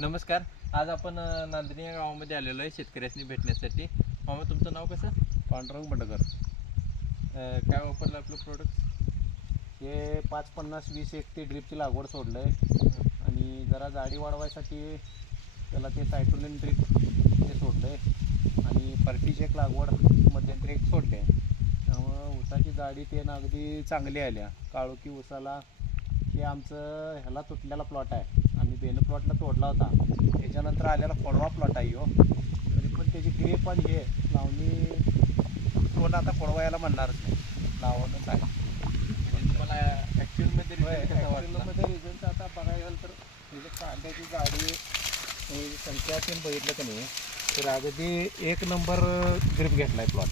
नमस्कार. आज आपण अ, नांदणी या गावामध्ये आलेलो आहे शेतकऱ्यांनी भेटण्यासाठी. मामा तुमचं नाव कसं? पांडुरंग बंडकर अ, काय वापरलं आपलं प्रोडक्ट हे पाच पन्नास वीस एक ते ड्रिपची लागवड सोडलं आहे आणि जरा जाडी वाढवायसाठी त्याला ते सायटोलिन ड्रिप ते सोडलं आहे आणि परटीची एक लागवड मध्यंतरी एक सोडले आहे त्यामुळं ऊसाची जाडी ते ना अगदी चांगली आल्या. काळोखी ऊसाला हे आमचं ह्याला तुटलेला प्लॉट आहे. आम्ही बेन प्लॉटला तोडला होता. त्याच्यानंतर आलेला फोडवा प्लॉट आहे हो तरी पण त्याची ग्रेप आणि हे लावणी कोण आता फोडवा यायला म्हणणारच नाही. लावणच आहे. तुम्हाला ॲक्च्युअलमध्ये रिझल्ट आता बघायला तर म्हणजे कांद्याची हे संख्या बघितलं का नाही तर अगदी एक नंबर ग्रीप घेतलाय प्लॉट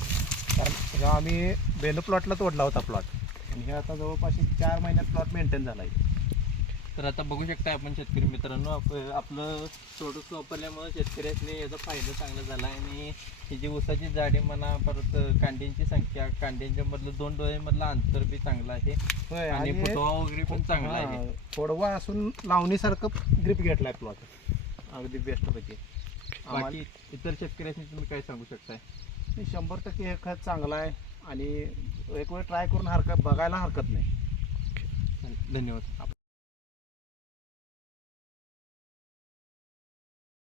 कारण आम्ही बेल प्लॉटला तोडला होता प्लॉट आणि हे आता जवळपास एक चार महिन्यात प्लॉट मेंटेन झाला आहे तर आता बघू शकता आपण शेतकरी मित्रांनो आप आपलं प्रोडक्ट वापरल्यामुळे शेतकऱ्यांनी याचा फायदा चांगला झाला आहे आणि ही जी ऊसाची जाडी म्हणा परत कांड्यांची संख्या कांड्यांच्या मधलं दोन डोळ्यामधलं अंतर बी चांगलं आहे. होय आणि आणि फुटवा वगैरे पण चांगला आहे. हा, फोडवा असून लावणीसारखं ग्रीप घेतलाय प्लॉट अगदी बेस्ट पैकी. बाकी इतर शेतकऱ्यांनी तुम्ही काय सांगू शकताय? आणि शंभर टक्के हे खत चांगलं आहे आणि एक वेळ ट्राय करून हरकत बघायला हरकत नाही. धन्यवाद.